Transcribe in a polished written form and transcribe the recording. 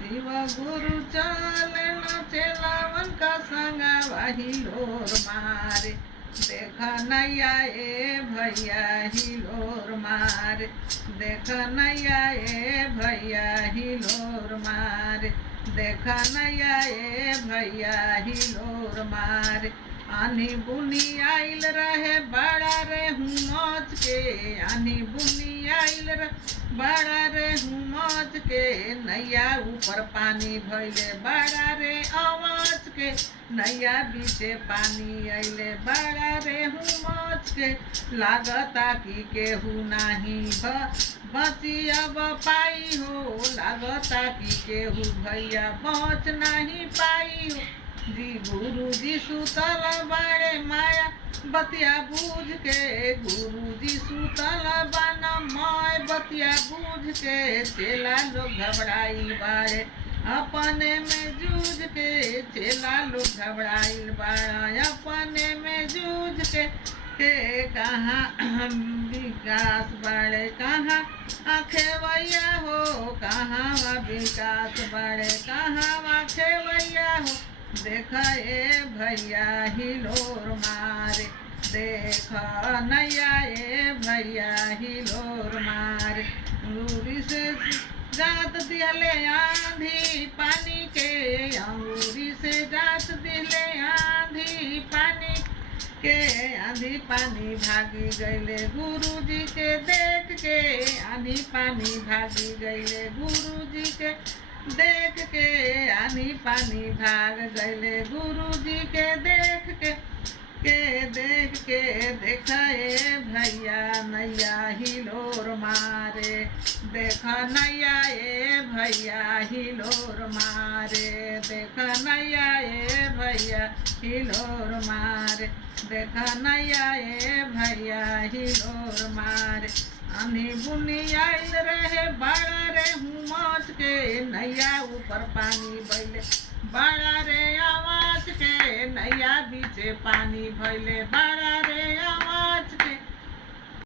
शिव गुरु चले न चेलावन का संगा हिलोर मारे देख नैया ए भैया हिलोर मारे देख नैया ए भैया हिलोर मारे देख नैया ए भैया हिलोर मारे आनी बुनी आइल रहे बड़ा रे मौज के आनी बुनी आइल रहे बड़ा रे मौज के नैया ऊपर पानी भैले बड़ा रे आवाज के नैया बीचे पानी अइले बड़ा रे मौज के लागता कि केहू नाही बची अब पाई हो लागता कि केहू भैया बच नहीं पाई हो जी गुरु जी सुतल बड़े माया बतिया बूझ के गुरु जी सुतल बन माय बतिया बूझ के चेला लोग घबराई बाड़े अपने में जूझ के चेला लोग घबराई बाड़ा अपने में जूझ के कहाँ विकास बाड़े कहाँ खेवैया हो कहाँ विकास बाड़े कहाँ खेवैया हो देख ए भैया हिलोर मारे देख नैया ए भैया हिलोर मारे अंगूरी से जात दिले आंधी पानी के अंगूरी से जात दिले आंधी पानी के आंधी पानी भागी गईले गुरु जी के देख के आंधी पानी भागी गईले गुरु जी के देख के आनी पानी भाग गईले गुरु जी के देख के देख ए भैया नैया हिलोर मारे देख नैया ए भैया हिलोर मारे देख नैया ए भैया हिलोर मारे देख नैया ए भैया हिलोर मारे आनी बुनी आइल रहे बड़ा रे मौज के नैया ऊपर पानी भैले बड़ा रे आवाज के नैया बीचे पानी भैले बड़ा रे